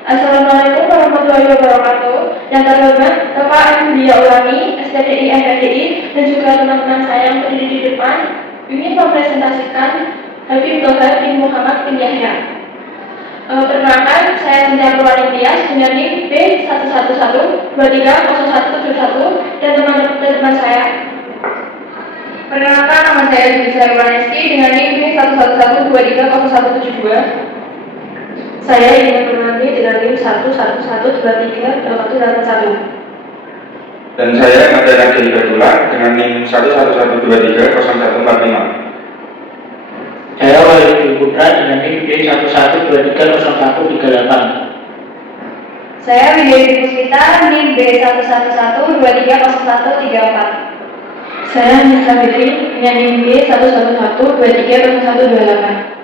Assalamualaikum warahmatullahi wabarakatuh. Yang terhormat Bapak Budia Ulami, STDI FDI, dan juga teman-teman saya yang berdiri di depan, ingin mempresentasikan Habib Thohir bin Muhammad bin Yahya. Perkenalkan, saya Cynthia Purwani Tias dengan NIM B111230171 dan teman-teman saya. Perkenalkan, nama saya Julissa Iwanesti dengan NIM B111230172. Saya ingin menanti dengan NIM 111232181. Dan saya Nadia Nadia Hidayatullah dengan NIM 111230145. Saya Wahyu Putra dengan NIM B112301138. Saya Widya Puspita NIM B111230134. Saya Nisa Fitri dengan NIM B111230128.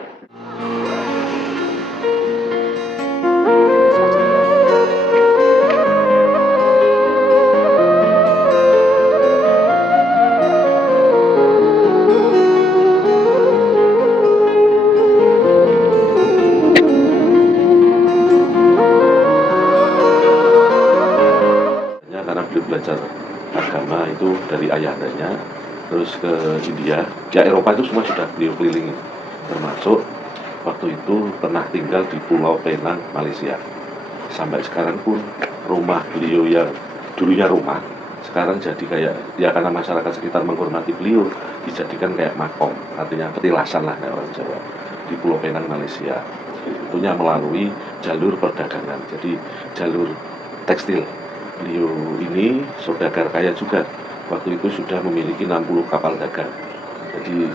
Belajar agama itu dari ayahandanya, terus ke India, ya Eropa itu semua sudah beliau kelilingi, termasuk waktu itu pernah tinggal di Pulau Penang, Malaysia. Sampai sekarang pun rumah beliau yang dulunya rumah, sekarang jadi kayak, ya karena masyarakat sekitar menghormati beliau, dijadikan kayak makom, artinya petilasan lah kayak orang Jawa, di Pulau Penang, Malaysia. Tentunya melalui jalur perdagangan, jadi jalur tekstil. Beliau ini saudagar kaya juga, waktu itu sudah memiliki 60 kapal dagang. Jadi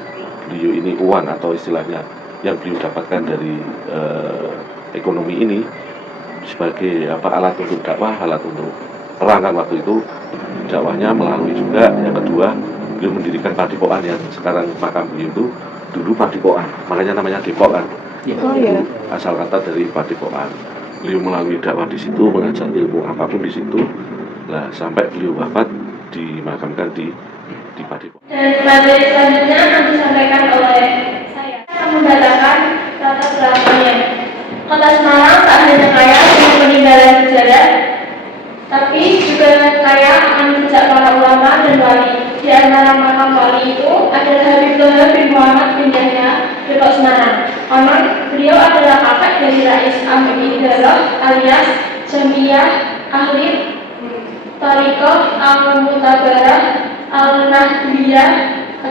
beliau ini uang atau istilahnya yang beliau dapatkan dari ekonomi ini sebagai alat untuk dakwah, alat untuk perang kan waktu itu. Dakwahnya melalui juga, yang kedua beliau mendirikan padepokan yang sekarang makam beliau itu dulu padepokan, makanya namanya Depok kan. Oh, iya. Asal kata dari padepokan. Beliau melalui dakwah di situ, mengajar ilmu apapun di situ. Nah, sampai beliau wafat dimakamkan di Padepokan. Dan materi selanjutnya akan disampaikan oleh saya. Saya membacakan tata belakangnya. Kota Semarang tak hanya kaya dengan peninggalan sejarah, tapi juga kaya akan jejak para ulama dan wali. Di antara makam wali itu adalah Habib Thohir bin Muhammad bin Yahya, Depok Semarang. Konon beliau adalah kakak dari Rais Amir Darah alias Jamiyah Ahli Thariqah Al-Mutabarah Al-Nahdiyah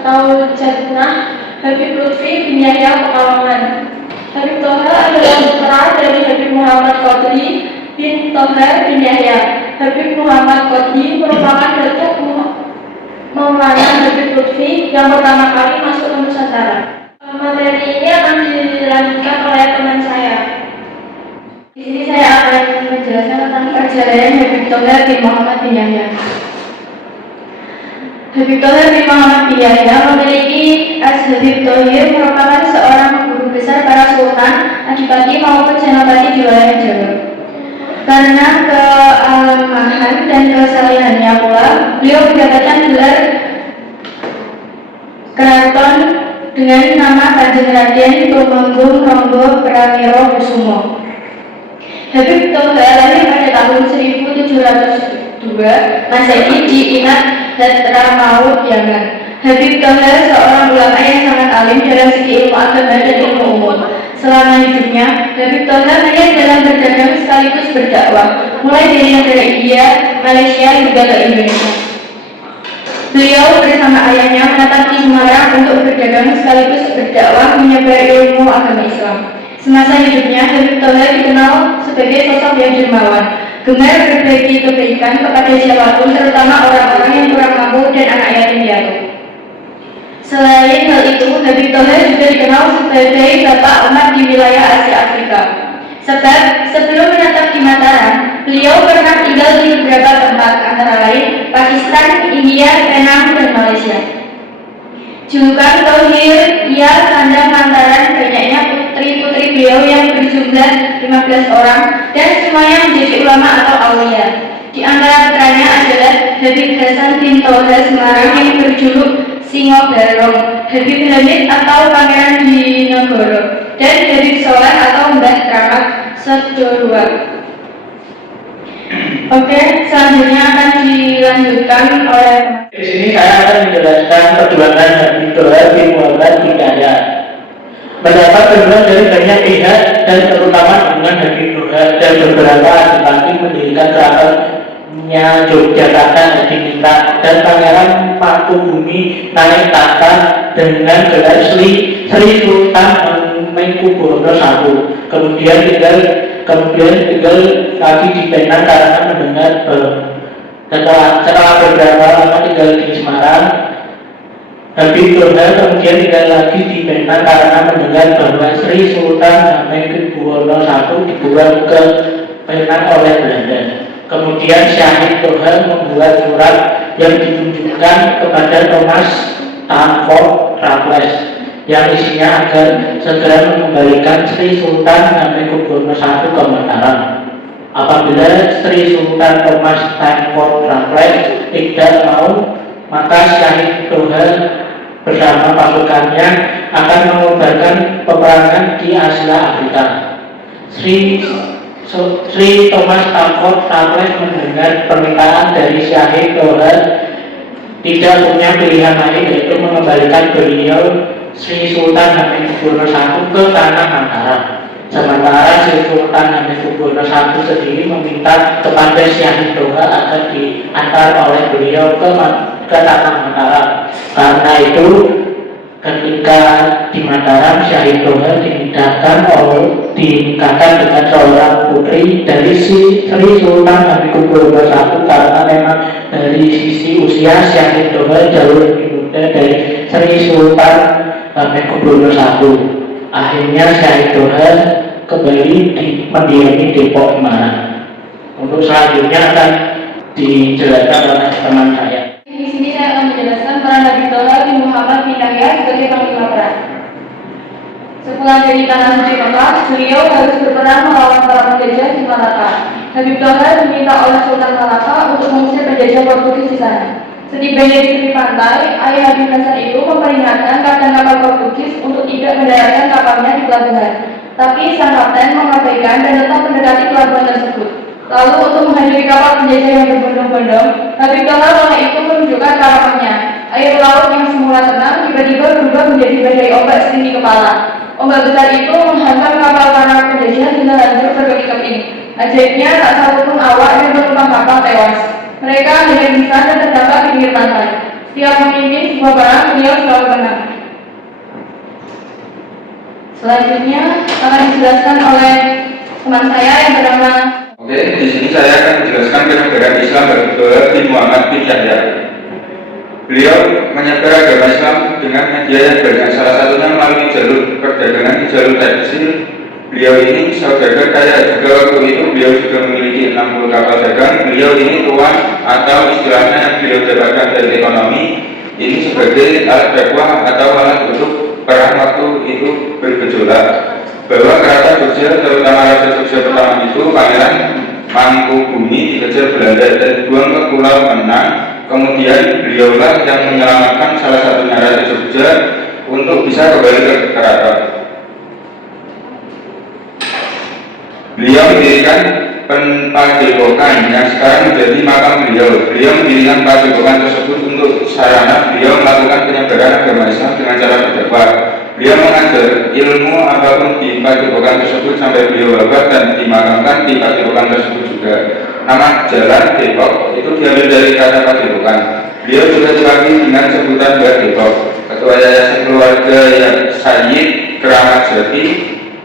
atau Jannah Habib Lutfi bin Yahya Pekalongan. Habib Thohir adalah putra dari Habib Muhammad Qadri bin Thohir bin Yahya. Habib Muhammad Qadri merupakan datuk Maulana Habib Lutfi yang pertama kali masuk ke Nusantara. Materi ini akan dilanjutkan oleh teman saya. Di sini saya akan menjelaskan tentang perjalanan Habib Thohir bin Muhammad bin Yahya. Habib Thohir bin Muhammad bin Yahya memiliki Habib Thohir merupakan seorang guru besar para sultan, adipati maupun senopati di wilayah Jawa. Karena kealamahan dan kesalehannya pula, beliau mendapatkan gelar keraton dengan nama Kanjeng Raden Tumenggung Ronggo Pramiro Kusumo. Habib Thohir lahir pada tahun 1702 Masehi di Inat Hadramaut, Yaman. Habib Thohir seorang ulama yang sangat alim dalam segi ilmu agama dan ilmu umum. Selama hidupnya, Habib Thohir hanya dalam berdagang sekaligus berdakwah, mulai dari negara India, Malaysia hingga ke Indonesia. Beliau bersama ayahnya menetap di Semarang untuk berdagang sekaligus berdakwah menyebar ilmu agama Islam. Semasa hidupnya, Habib Thohir dikenal sebagai sosok yang dermawan, gemar berbagi kebaikan kepada siapapun, terutama orang-orang yang kurang mampu dan anak yatim piatu. Selain hal itu, Habib Thohir juga dikenal sebagai bapak umat di wilayah Asia Afrika. Sebab sebelum menetap di Mataram, beliau pernah tinggal di beberapa tempat, antara lain Pakistan, India, Penang, dan Malaysia. Julukan Thohir ia kandang lantaran banyaknya putri-putri beliau yang berjumlah 15 orang dan semuanya menjadi ulama atau aulia. Di antara putranya adalah Habib Hasan bin Thohir Semarang yang berjuluk Singo Barong, Habib Hamid atau Pangeran Dinegoro, dan Habib Soleh atau Mbah Kramat Sedorua. Oke, selanjutnya akan dilanjutkan oleh Di sini saya akan menjelaskan perjuangan Habib Thohir bin Muhammad bin Yahya. Mendapat dukungan dari banyak pihak dan terutama dukungan Habib Thohir dan beberapa ahli mendirikan keratonnya Yogyakarta Hadiningrat dan Pangeran Mangkubumi naik tahta dengan gelar Sri Sultan Hamengkubuwono I. Kemudian tinggal lagi di Penang karena mendengar setelah beberapa lama tinggal di Semarang, Habib Thohir kemudian tinggal lagi di Penang karena mendengar bahwa Sri Sultan Hamengkubuwono I dibuang ke Penang oleh Belanda. Kemudian Syahid Thohir membuat surat yang ditunjukkan kepada Thomas Stamford Raffles yang isinya agar segera mengembalikan Sri Sultan Hamengkubuwono I ke Mataram. Apabila Sri Sultan Thomas Stamford Raffles tidak mau, maka Syahid Thohir bersama pasukannya akan mengobarkan peperangan di Asia Afrika. Sri Thomas Stamford Raffles mendengar permintaan dari Syahid Thohir tidak punya pilihan lain yaitu mengembalikan beliau Sri Sultan Hamengkubuwono I ke tanah Mataram. Sementara Sri Sultan Hamengkubuwono I sendiri meminta kepada Syahid Thohir agar diantar oleh beliau ke tanah Mataram. Karena itu ketika di Mataram, Syahid Thohir dinikahkan dengan seorang putri dari Sri Sultan Hamengkubuwono I karena memang dari sisi usia Syahid Thohir jauh lebih muda dari Sri Sultan Hamengkubuwono I. Akhirnya Syahid Thohir kembali mendiami Depok Semarang. Untuk selanjutnya akan dijelaskan oleh teman saya. Di sini saya akan menjelaskan peran Habib Thohir bin Muhammad bin Yahya sebagai panglima perang. Sepulang dari tanah suci Mekah, beliau harus berperang melawan para penjajah di Malaka. Habib Thohir diminta oleh Sultan Malaka untuk mengusir penjajah Portugis di sana. Setibanya di tepi pantai, ayah Habib Hasan itu memperingatkan kapten-kapal Portugis untuk tidak mendaratkan kapalnya di pelabuhan. Tapi sang kapten mengabaikan dan tetap mendekati pelabuhan tersebut. Lalu untuk menghadapi kapal penjajah yang berbondong-bondong, Habib Thohir malah itu menunjukkan karapannya. Air laut yang semula tenang tiba-tiba berubah menjadi badai ombak setinggi kepala. Ombak besar itu menghantam kapal para penjajah hingga hancur berkeping-keping. Ajaibnya tak satu pun awak yang penumpang kapal tewas. Mereka hanya bisa dan terdapat di pinggir pantai. Setiap memimpin sebuah perang, beliau selalu menang. Selanjutnya akan dijelaskan oleh teman saya yang bernama. Oke, di sini saya akan menjelaskan penyebaran Islam Habib Thohir bin Muhammad bin Yahya. Beliau menyebar agama Islam dengan media yang banyak, salah satunya melalui jalur perdagangan di jalur tekstil. Beliau ini saudagar kaya juga. Waktu itu beliau juga memiliki 60 kapal dagang. Beliau ini tuan atau istilahnya yang beliau dapatkan dari ekonomi ini sebagai alat dakwah atau alat untuk perang waktu itu bergejolak. Bahwa keraton Jogja, terutama Raja Jogja pertama itu Pangeran Mangkubumi dikejar Belanda dan dibuang ke Pulau Menang. Kemudian beliaulah yang menyelamatkan salah satunya Raja Jogja untuk bisa kembali ke keraton. Beliau mendirikan padepokan yang sekarang menjadi makam beliau. Beliau mendirikan padepokan tersebut untuk sarana beliau melakukan penyebaran agama Islam dengan cara berdakwah. Beliau mengajar ilmu apapun di padepokan tersebut sampai beliau wafat dan dimakamkan di padepokan tersebut juga. Nama jalan Depok itu diambil dari kata padepokan. Beliau juga dipanggil dengan sebutan Mbah Depok. Ketua Yayasan Keluarga yang Sayyid Keramat Jati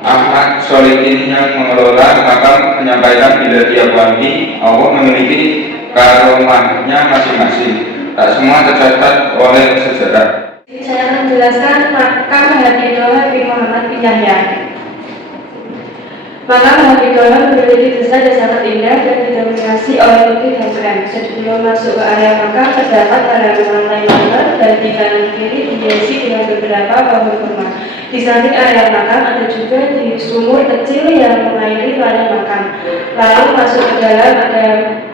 Ahmad Solikin yang mengelola makam menyampaikan bila tiap wali Allah memiliki karomahnya masing-masing. Tak semua tercatat oleh sejarah. Saya akan menjelaskan makam Habib Thohir bin Muhammad bin Yahya. Makam Habib Thohir memiliki desain yang sangat indah dan didominasi oleh putih dan krem. Sebelum masuk ke area makam terdapat halaman lantai marmer dan di kanan kiri dihiasi dengan beberapa pohon kurma. Di samping area makam ada juga di sumur kecil yang mengairi lantai makam. Lalu masuk ke dalam ada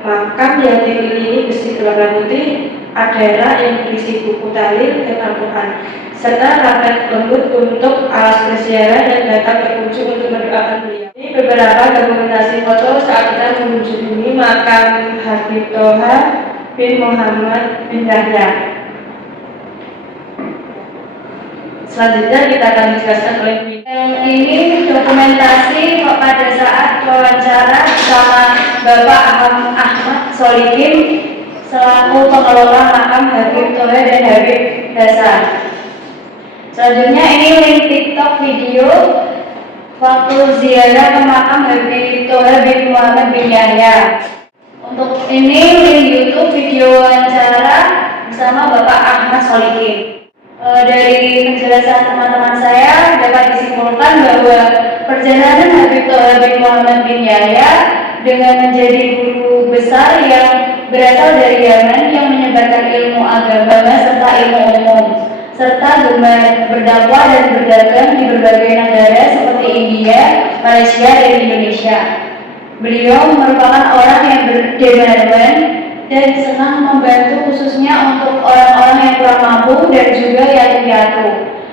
makam yang dikelilingi besi berwarna putih, adara yang berisi buku tahlil dan Al-Quran, serta karpet lembut untuk alas berziarah dan datang berkunjung untuk mendoakan beliau. Ini beberapa dokumentasi foto saat kita mengunjungi makam Habib Toha bin Muhammad bin Yahya. Selanjutnya kita akan dijelaskan oleh ini dokumentasi pada saat wawancara bersama Bapak Ahmad Solikin selaku pengelola makam Habib Toha dan Habib Hasan. Selanjutnya ini link TikTok video waktu ziarah ke makam Habib Toha bin Muhammad bin Yahya. Untuk ini link YouTube video wawancara bersama Bapak Ahmad Solikin. Dari penjelasan teman-teman saya dapat disimpulkan bahwa perjalanan Habib Toha bin Muhammad bin Yahya dengan menjadi guru besar yang berasal dari Yaman yang menyebarkan ilmu agama serta ilmu umum, serta gemar berdakwah dan berdagang di berbagai negara seperti India, Malaysia, dan Indonesia. Beliau merupakan orang yang berdermawan dan senang membantu khususnya untuk orang-orang yang kurang mampu dan juga yatim piatu.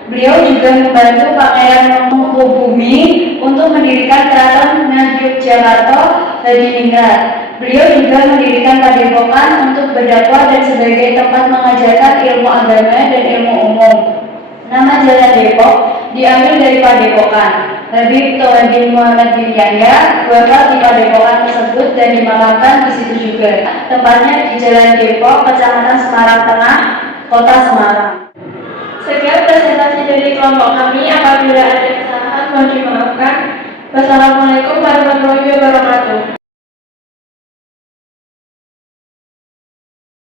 Beliau juga membantu Pangeran Mangkubumi untuk mendirikan Keraton Ngayogyakarta Hadiningrat. Beliau juga mendirikan padepokan untuk berdakwah dan sebagai tempat mengajarkan ilmu agama dan ilmu umum. Nama Jalan Depok diambil dari padepokan. Habib Toha bin Muhammad bin Yahya wafat di padepokan tersebut dan dimakamkan di situ juga. Tempatnya di Jalan Depok, Kecamatan Semarang Tengah, Kota Semarang. Sekian presentasi dari kelompok kami. Apabila ada kesalahan mohon dimaafkan. Wassalamualaikum warahmatullahi wabarakatuh.